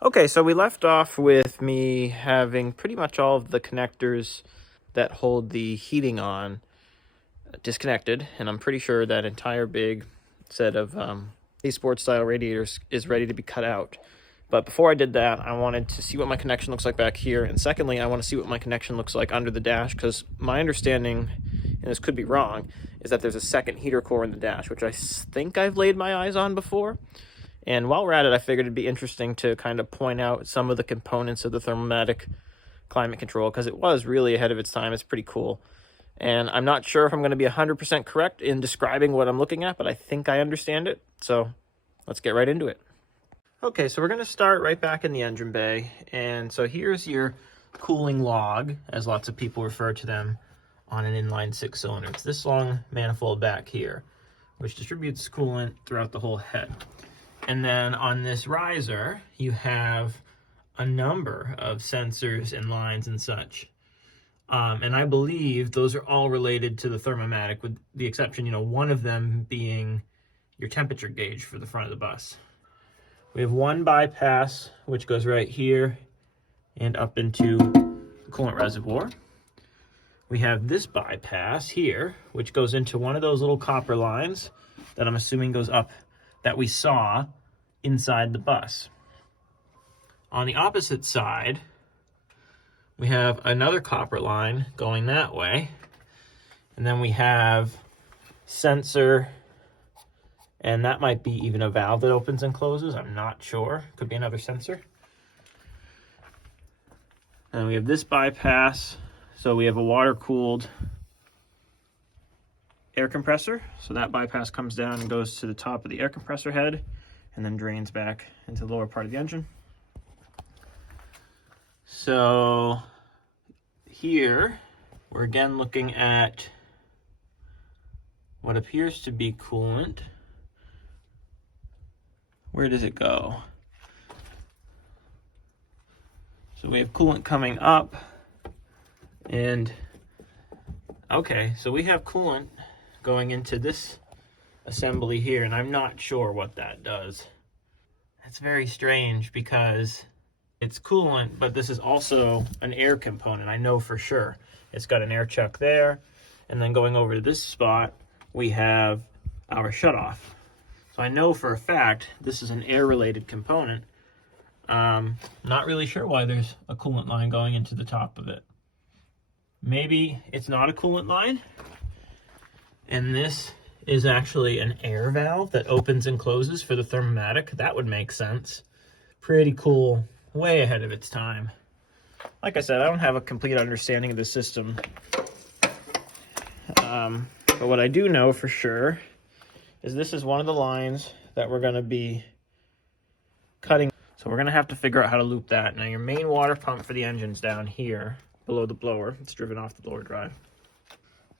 Okay, so we left off with me having pretty much all of the connectors that hold the heating on disconnected, and I'm pretty sure that entire big set of these sports style radiators is ready to be cut out. But before I did that, I wanted to see what my connection looks like back here, and secondly, I want to see what my connection looks like under the dash, because my understanding, and this could be wrong, is that there's a second heater core in the dash, which I think I've laid my eyes on before. And while we're at it, I figured it'd be interesting to kind of point out some of the components of the thermomatic climate control, because it was really ahead of its time. It's pretty cool. And I'm not sure if I'm going to be 100% correct in describing what I'm looking at, but I think I understand it. So let's get right into it. Okay, so we're going to start right back in the engine bay. And so here's your cooling log, as lots of people refer to them on an inline six cylinder. It's this long manifold back here, which distributes coolant throughout the whole head. And then on this riser, you have a number of sensors and lines and such. And I believe those are all related to the thermomatic, with the exception, one of them being your temperature gauge for the front of the bus. We have one bypass, which goes right here and up into the coolant reservoir. We have this bypass here, which goes into one of those little copper lines that I'm assuming goes up, that we saw inside the bus. On the opposite side, we have another copper line going that way. And then we have sensor, and that might be even a valve that opens and closes. I'm not sure. Could be another sensor. And we have this bypass. So we have a water-cooled air compressor. So that bypass comes down and goes to the top of the air compressor head and then drains back into the lower part of the engine. So here we're again looking at what appears to be coolant. Where does it go? So we have coolant coming up, and okay, so we have coolant going into this assembly here, and I'm not sure what that does. It's very strange because it's coolant, but this is also an air component. I know for sure. It's got an air chuck there, and then going over to this spot, we have our shutoff. So I know for a fact this is an air-related component. Not really sure why there's a coolant line going into the top of it. Maybe it's not a coolant line, and this is actually an air valve that opens and closes for the thermomatic. That would make sense. Pretty cool. Way ahead of its time. Like I said, I don't have a complete understanding of the system. But what I do know for sure is this is one of the lines that we're going to be cutting. So we're going to have to figure out how to loop that. Now your main water pump for the engine's down here below the blower. It's driven off the blower drive.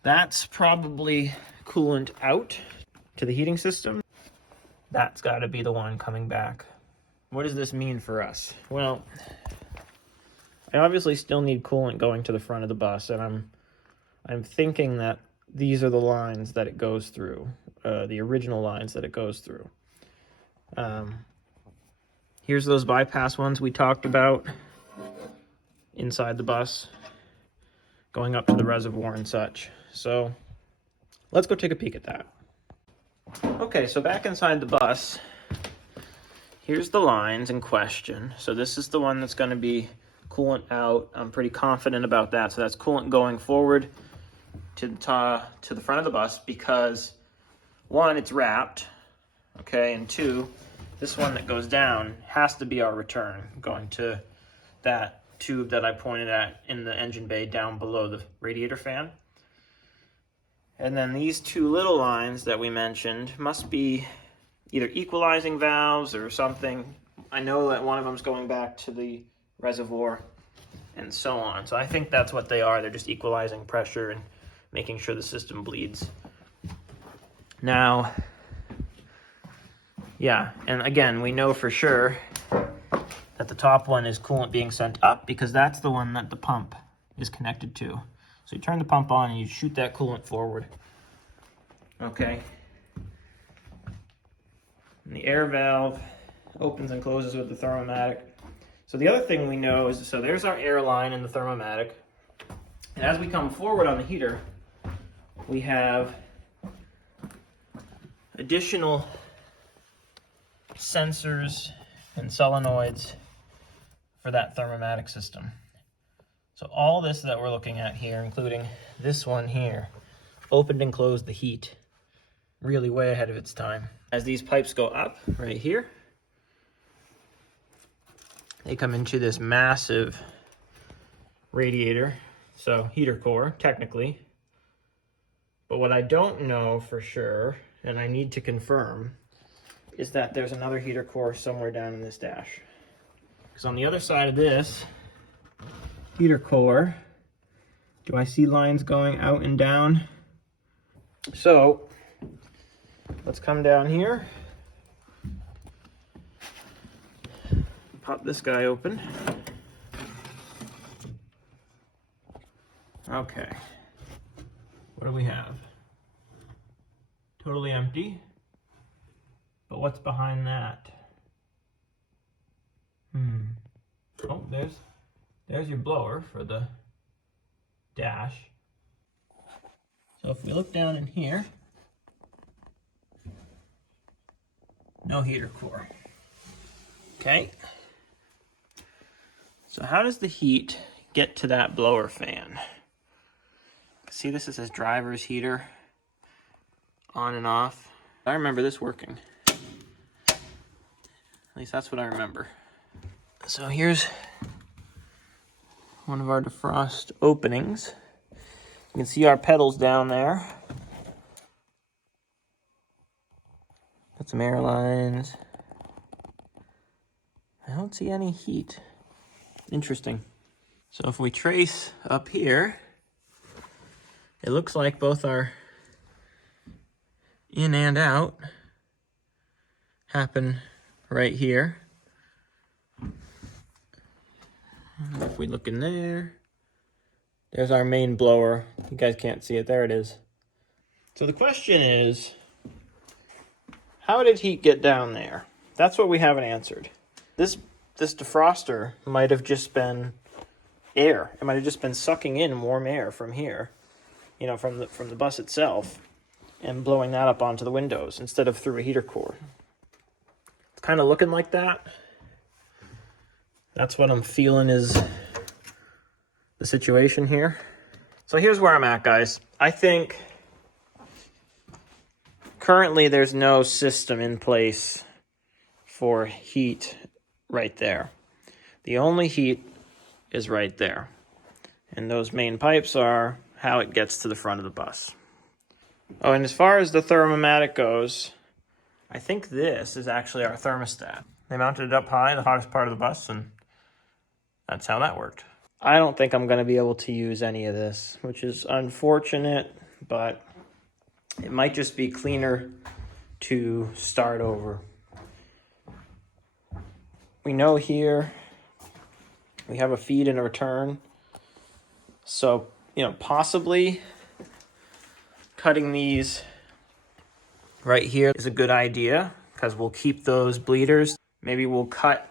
That's probably coolant out to the heating system. That's got to be the one coming back. What does this mean for us? Well, I obviously still need coolant going to the front of the bus, and I'm thinking that these are the lines that it goes through, the original lines that it goes through. Here's those bypass ones we talked about inside the bus, going up to the reservoir and such. So let's go take a peek at that. Okay, so back inside the bus, here's the lines in question. So this is the one that's going to be coolant out. I'm pretty confident about that. So that's coolant going forward to the front of the bus because, one, it's wrapped, okay, and two, this one that goes down has to be our return, going to that tube that I pointed at in the engine bay down below the radiator fan. And then these two little lines that we mentioned must be either equalizing valves or something. I know that one of them's going back to the reservoir and so on. So I think that's what they are. They're just equalizing pressure and making sure the system bleeds. Now, yeah, and again, we know for sure that the top one is coolant being sent up because that's the one that the pump is connected to. So you turn the pump on and you shoot that coolant forward. Okay. And the air valve opens and closes with the thermomatic. So the other thing we know is, so there's our air line in the thermomatic. And as we come forward on the heater, we have additional sensors and solenoids for that thermomatic system. So all this that we're looking at here, including this one here, opened and closed the heat really way ahead of its time. As these pipes go up right here, they come into this massive radiator, so heater core, technically. But what I don't know for sure, and I need to confirm, is that there's another heater core somewhere down in this dash. Because on the other side of this heater core, do I see lines going out and down? So let's come down here, pop this guy open. Okay, what do we have? Totally empty, but what's behind that? Oh, there's your blower for the dash. So if we look down in here, no heater core. Okay. So how does the heat get to that blower fan? See, this is his driver's heater, on and off. I remember this working. At least that's what I remember. So here's one of our defrost openings. You can see our pedals down there. Got some air lines. I don't see any heat. Interesting. So if we trace up here, it looks like both our in and out happen right here. If we look in there, there's our main blower. You guys can't see it. There it is. So the question is, how did heat get down there? That's what we haven't answered. This defroster might have just been air. It might have just been sucking in warm air from here, you know, from the bus itself, and blowing that up onto the windows instead of through a heater core. It's kind of looking like that. That's what I'm feeling is the situation here. So here's where I'm at, guys. I think currently there's no system in place for heat right there. The only heat is right there. And those main pipes are how it gets to the front of the bus. Oh, and as far as the thermomatic goes, I think this is actually our thermostat. They mounted it up high, the hottest part of the bus, and that's how that worked. I don't think I'm going to be able to use any of this, which is unfortunate, but it might just be cleaner to start over. We know here we have a feed and a return. So, you know, possibly cutting these right here is a good idea because we'll keep those bleeders. Maybe we'll cut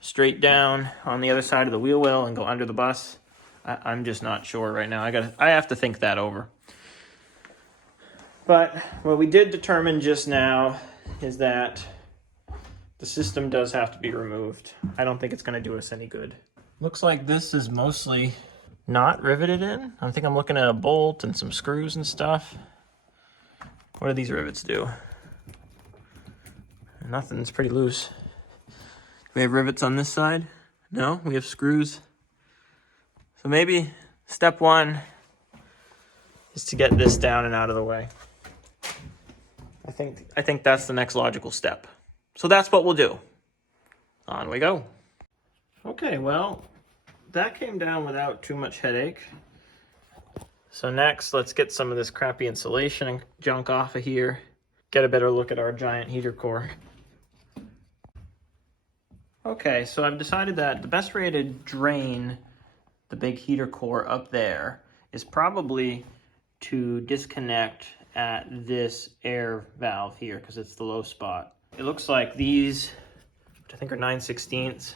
straight down on the other side of the wheel well and go under the bus. I'm just not sure right now. I have to think that over. But what we did determine just now is that the system does have to be removed. I don't think it's going to do us any good. Looks like this is mostly not riveted in. I think I'm looking at a bolt and some screws and stuff. What do these rivets do? Nothing's pretty loose. We have rivets on this side? No, we have screws. So maybe step one is to get this down and out of the way. I think that's the next logical step. So that's what we'll do. On we go. Okay, well, that came down without too much headache. So next, let's get some of this crappy insulation and junk off of here. Get a better look at our giant heater core. Okay, so I've decided that the best way to drain the big heater core up there is probably to disconnect at this air valve here because it's the low spot. It looks like these which I think are 9/16,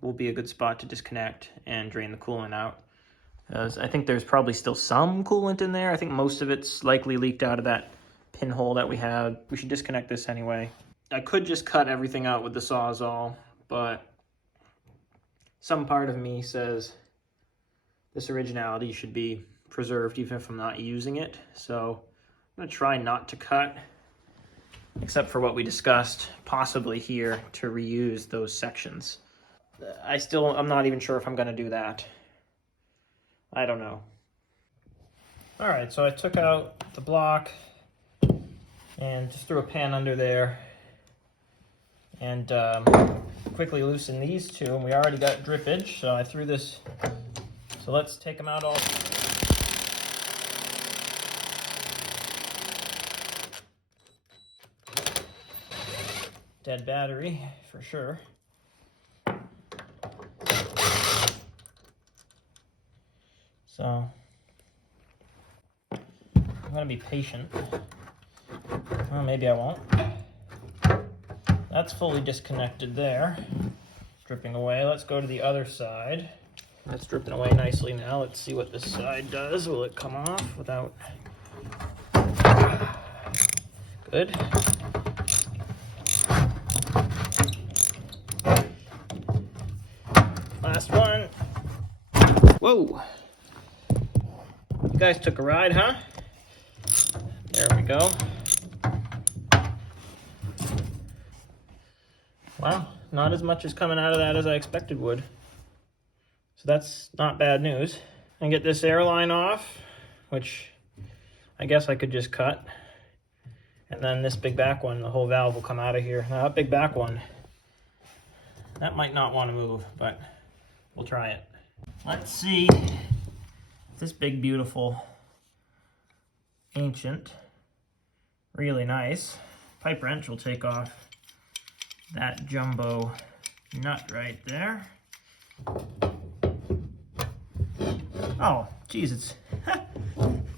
will be a good spot to disconnect and drain the coolant out. As I think there's probably still some coolant in there. I think most of it's likely leaked out of that pinhole that we had. We should disconnect this anyway. I could just cut everything out with the Sawzall, but some part of me says this originality should be preserved even if I'm not using it. So I'm gonna try not to cut, except for what we discussed, possibly here, to reuse those sections. I'm not even sure if I'm gonna do that. I don't know. All right, so I took out the block and just threw a pan under there and quickly loosened these two, and we already got drippage, so I threw this. So let's take them out all. Dead battery for sure. So I'm gonna be patient. Well, maybe I won't. That's fully disconnected there, dripping away. Let's go to the other side. That's dripping away nicely now. Let's see what this side does. Will it come off without? Good. Last one. Whoa. You guys took a ride, huh? There we go. Wow, not as much is coming out of that as I expected would. So that's not bad news. And get this airline off, which I guess I could just cut. And then this big back one, the whole valve will come out of here. Now that big back one, that might not want to move, but we'll try it. Let's see this big, beautiful, ancient, really nice pipe wrench will take off that jumbo nut right there. Oh, geez,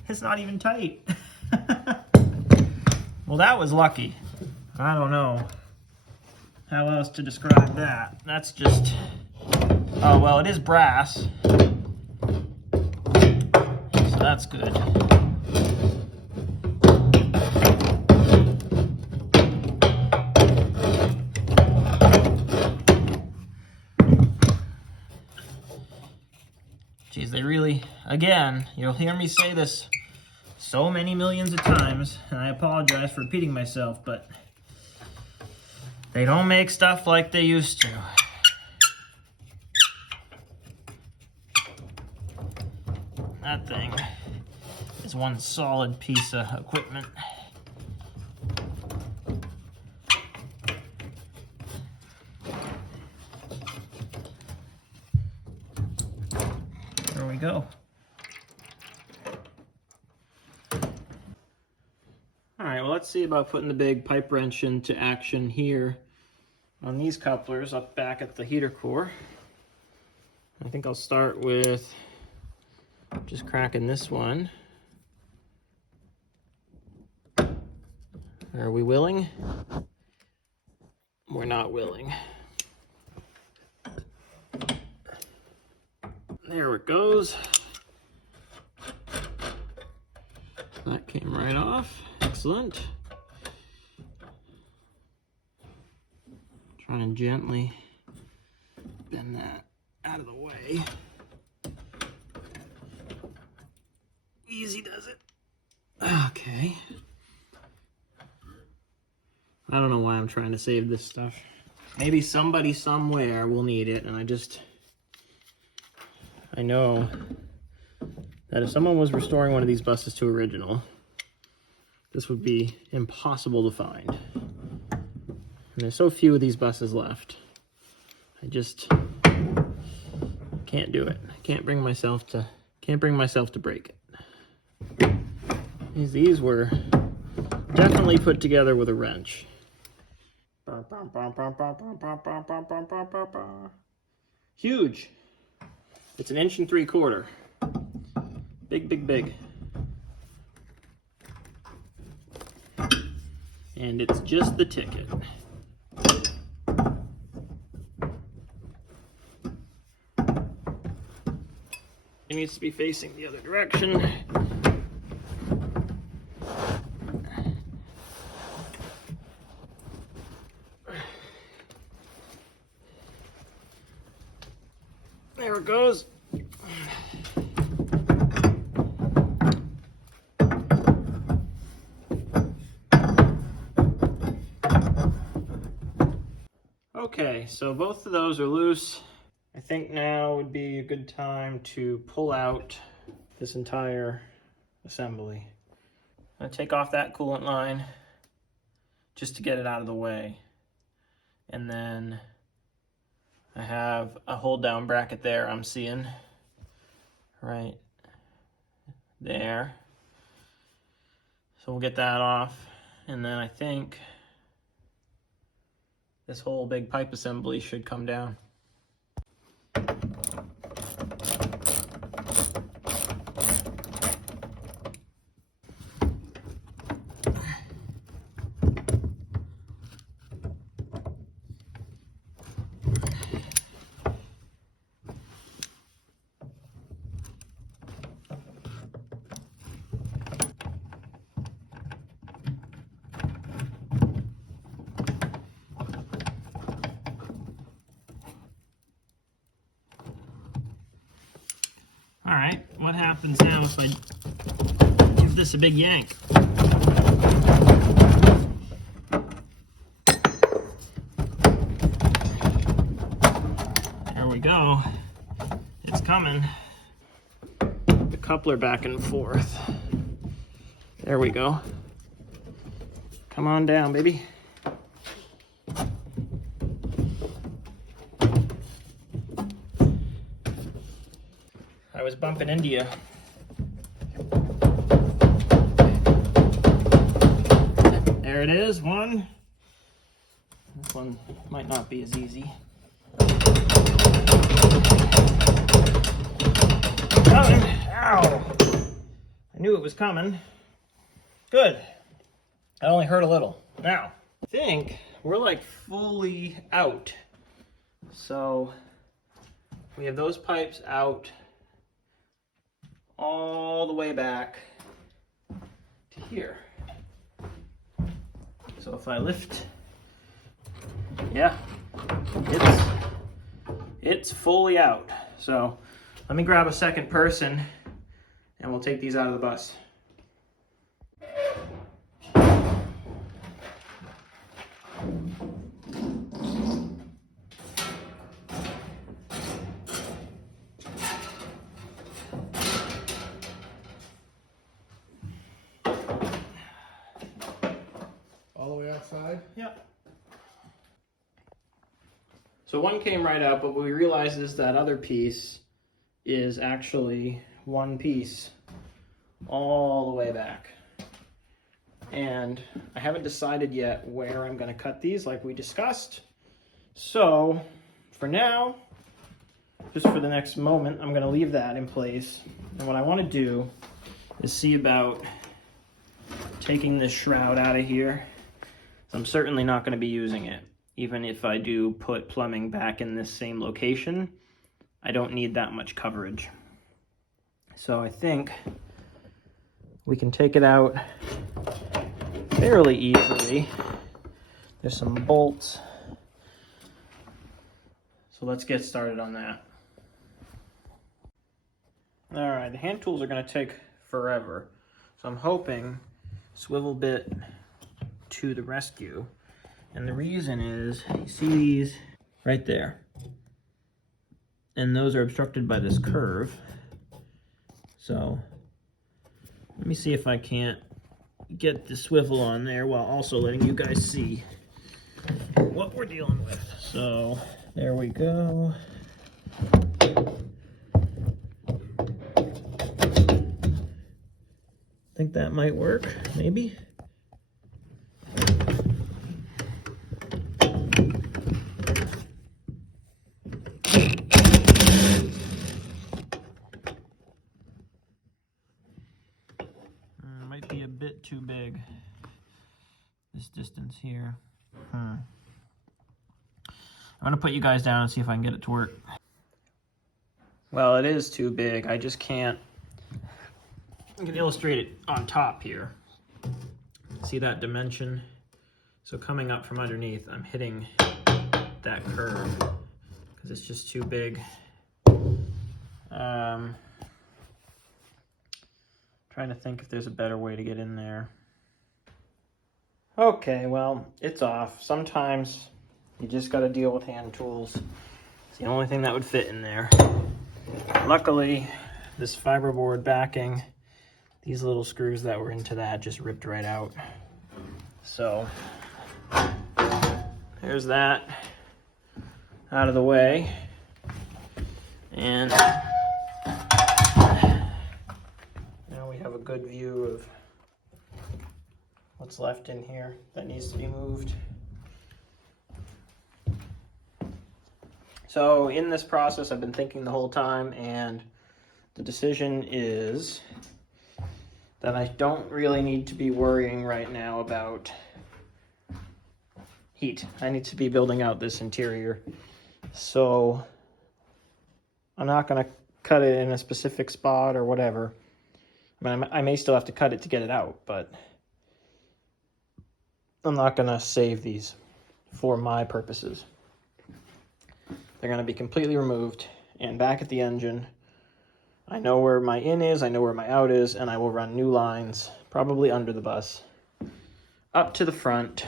it's not even tight. Well, that was lucky. I don't know how else to describe that. That's just, oh, well, it is brass. So that's good. Geez, they really, again, you'll hear me say this so many millions of times, and I apologize for repeating myself, but they don't make stuff like they used to. That thing is one solid piece of equipment. There we go. All right, well, let's see about putting the big pipe wrench into action here on these couplers up back at the heater core. I think I'll start with just cracking this one. Are we willing? We're not willing. There it goes. That came right off. Excellent. Trying to gently bend that out of the way. Easy does it. Okay. I don't know why I'm trying to save this stuff. Maybe somebody somewhere will need it, and I know that if someone was restoring one of these buses to original, this would be impossible to find. And there's so few of these buses left. I just can't do it. I can't bring myself to break it. These were definitely put together with a wrench. Huge. It's 1 3/4 inches. Big, big, big. And it's just the ticket. It needs to be facing the other direction. There it goes. Okay, so both of those are loose. I think now would be a good time to pull out this entire assembly. I'm gonna take off that coolant line just to get it out of the way. And then I have a hold down bracket there I'm seeing right there. So we'll get that off. And then I think this whole big pipe assembly should come down. All right, what happens now if I give this a big yank? There we go. It's coming. The coupler back and forth. There we go. Come on down, baby. I was bumping into you. There it is, one. This one might not be as easy. Coming. Ow! I knew it was coming. Good. I only hurt a little. Now, I think we're like fully out. So we have those pipes out all the way back to here. So if I lift, yeah, it's fully out. So let me grab a second person and we'll take these out of the bus. All the way outside? Yep. So one came right out, but what we realized is that other piece is actually one piece all the way back. And I haven't decided yet where I'm going to cut these like we discussed. So for now, just for the next moment, I'm going to leave that in place. And what I want to do is see about taking this shroud out of here. I'm certainly not going to be using it. Even if I do put plumbing back in this same location, I don't need that much coverage. So I think we can take it out fairly easily. There's some bolts. So let's get started on that. All right, the hand tools are going to take forever. So I'm hoping swivel bit to the rescue. And the reason is, you see these right there. And those are obstructed by this curve. So let me see if I can't get the swivel on there while also letting you guys see what we're dealing with. So there we go. Think that might work, maybe. Might be a bit too big, this distance here. I'm gonna put you guys down and see if I can get it to work. Well, it is too big. I just can't. I can illustrate it on top here. See that dimension? So coming up from underneath, I'm hitting that curve because it's just too big. Trying to think if there's a better way to get in there. Okay, well, it's off. Sometimes you just got to deal with hand tools. It's the only thing that would fit in there. Luckily, this fiberboard backing, these little screws that were into that just ripped right out. So there's that out of the way. And now we have a good view of what's left in here that needs to be moved. So in this process, I've been thinking the whole time, and the decision is that I don't really need to be worrying right now about heat. I need to be building out this interior. So I'm not going to cut it in a specific spot or whatever. I mean, I may still have to cut it to get it out, but I'm not going to save these for my purposes. They're going to be completely removed, and back at the engine, I know where my in is, I know where my out is, and I will run new lines, probably under the bus, up to the front,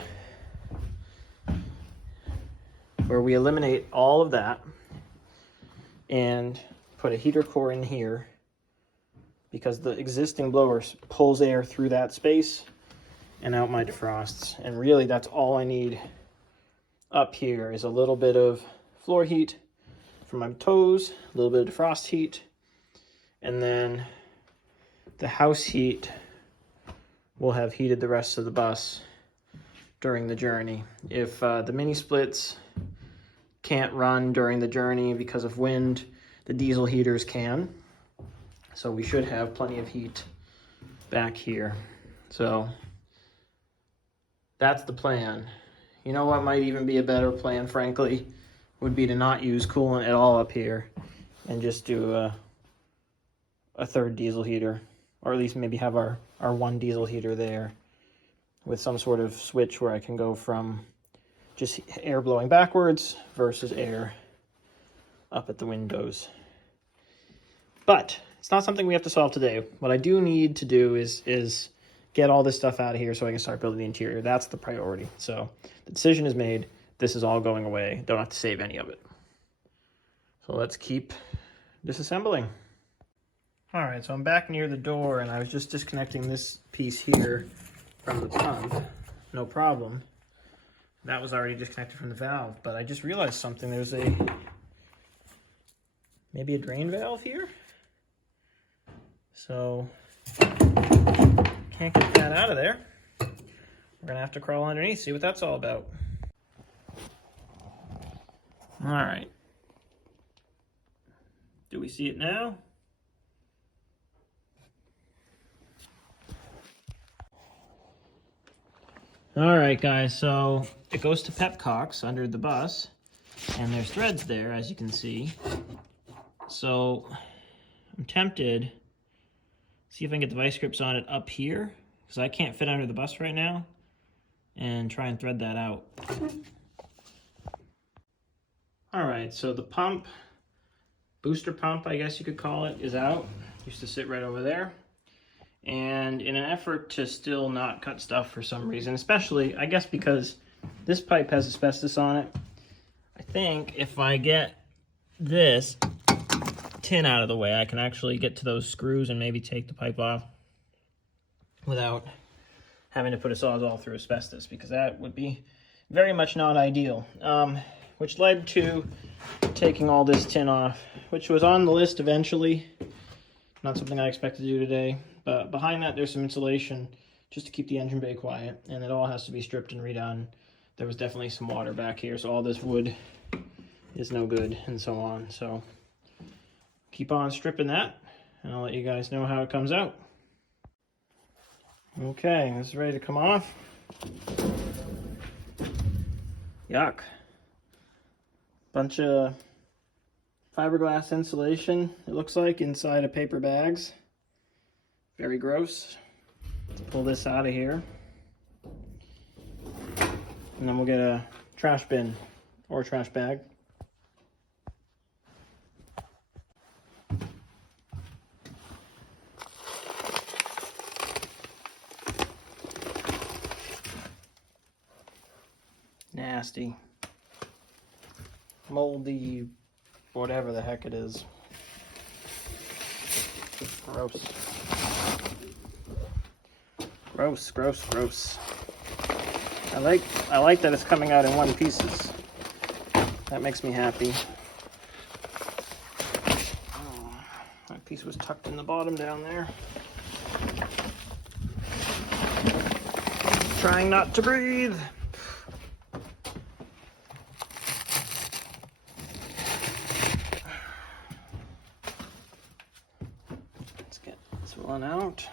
where we eliminate all of that, and put a heater core in here, because the existing blower pulls air through that space and out my defrosts. And really, that's all I need up here is a little bit of floor heat for my toes, a little bit of defrost heat, and then the house heat will have heated the rest of the bus during the journey. If the mini splits can't run during the journey because of wind, the diesel heaters can. So we should have plenty of heat back here. So that's the plan. You know what might even be a better plan, frankly, would be to not use coolant at all up here and just do a third diesel heater, or at least maybe have our one diesel heater there with some sort of switch where I can go from just air blowing backwards versus air up at the windows. But it's not something we have to solve today. What I do need to do is get all this stuff out of here so I can start building the interior. That's the priority. So the decision is made. This is all going away. Don't have to save any of it. So let's keep disassembling. All right, so I'm back near the door, and I was just disconnecting this piece here from the pump. No problem. That was already disconnected from the valve, but I just realized something. There's maybe a drain valve here. So can't get that out of there. We're gonna have to crawl underneath, see what that's all about. All right. Do we see it now? All right, guys, so it goes to Pepcox under the bus, and there's threads there, as you can see. So I'm tempted, see if I can get the vice grips on it up here, because I can't fit under the bus right now, and try and thread that out. All right, so the pump, booster pump, I guess you could call it, is out. Used to sit right over there. And in an effort to still not cut stuff for some reason, especially, I guess because this pipe has asbestos on it, I think if I get this tin out of the way, I can actually get to those screws and maybe take the pipe off without having to put a sawzall through asbestos, because that would be very much not ideal. Which led to taking all this tin off, which was on the list eventually. Not something I expect to do today. But behind that, there's some insulation just to keep the engine bay quiet, and it all has to be stripped and redone. There was definitely some water back here, so all this wood is no good, and so on. So keep on stripping that, and I'll let you guys know how it comes out. Okay, this is ready to come off. Yuck. Bunch of fiberglass insulation, it looks like, inside of paper bags. Very gross. Let's pull this out of here. And then we'll get a trash bin or a trash bag. Nasty. Moldy, whatever the heck it is. Gross. Gross, gross, gross. I like that it's coming out in one pieces. That makes me happy. Oh, that piece was tucked in the bottom down there. Trying not to breathe. Let's get this one out.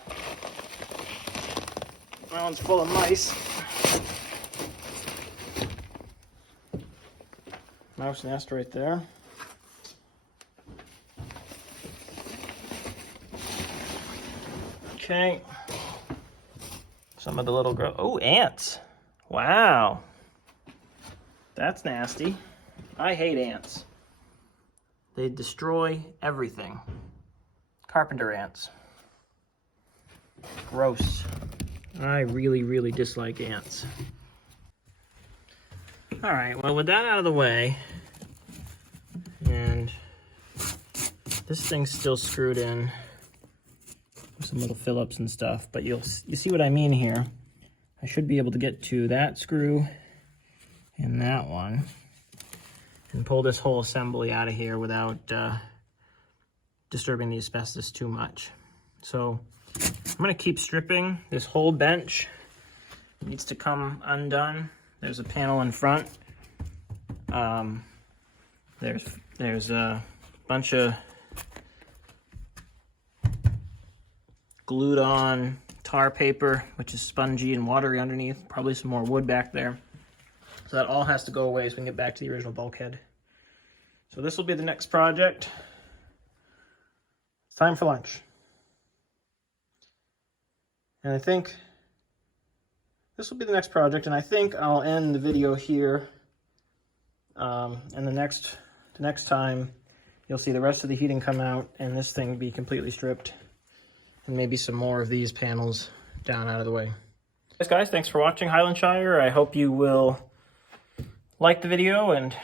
That one's full of mice. Mouse nest right there. Okay. Some of the little girls. Oh, ants. Wow. That's nasty. I hate ants. They destroy everything. Carpenter ants. Gross. I really, really dislike ants. All right, well, with that out of the way, and this thing's still screwed in with some little Phillips and stuff, but you see what I mean here. I should be able to get to that screw and that one and pull this whole assembly out of here without disturbing the asbestos too much. So I'm gonna keep stripping. This whole bench needs to come undone. There's a panel in front. There's a bunch of glued on tar paper, which is spongy and watery underneath. Probably some more wood back there. So that all has to go away so we can get back to the original bulkhead. So this will be the next project. It's time for lunch. And I think this will be the next project, and I think I'll end the video here. And the next time, you'll see the rest of the heating come out and this thing be completely stripped, and maybe some more of these panels down out of the way. Guys, thanks for watching Highlandshire. I hope you will like the video and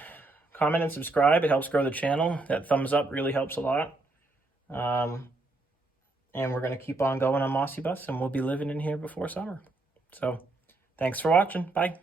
comment and subscribe. It helps grow the channel. That thumbs up really helps a lot. And we're going to keep on going on Mossy Bus, and we'll be living in here before summer. So thanks for watching. Bye.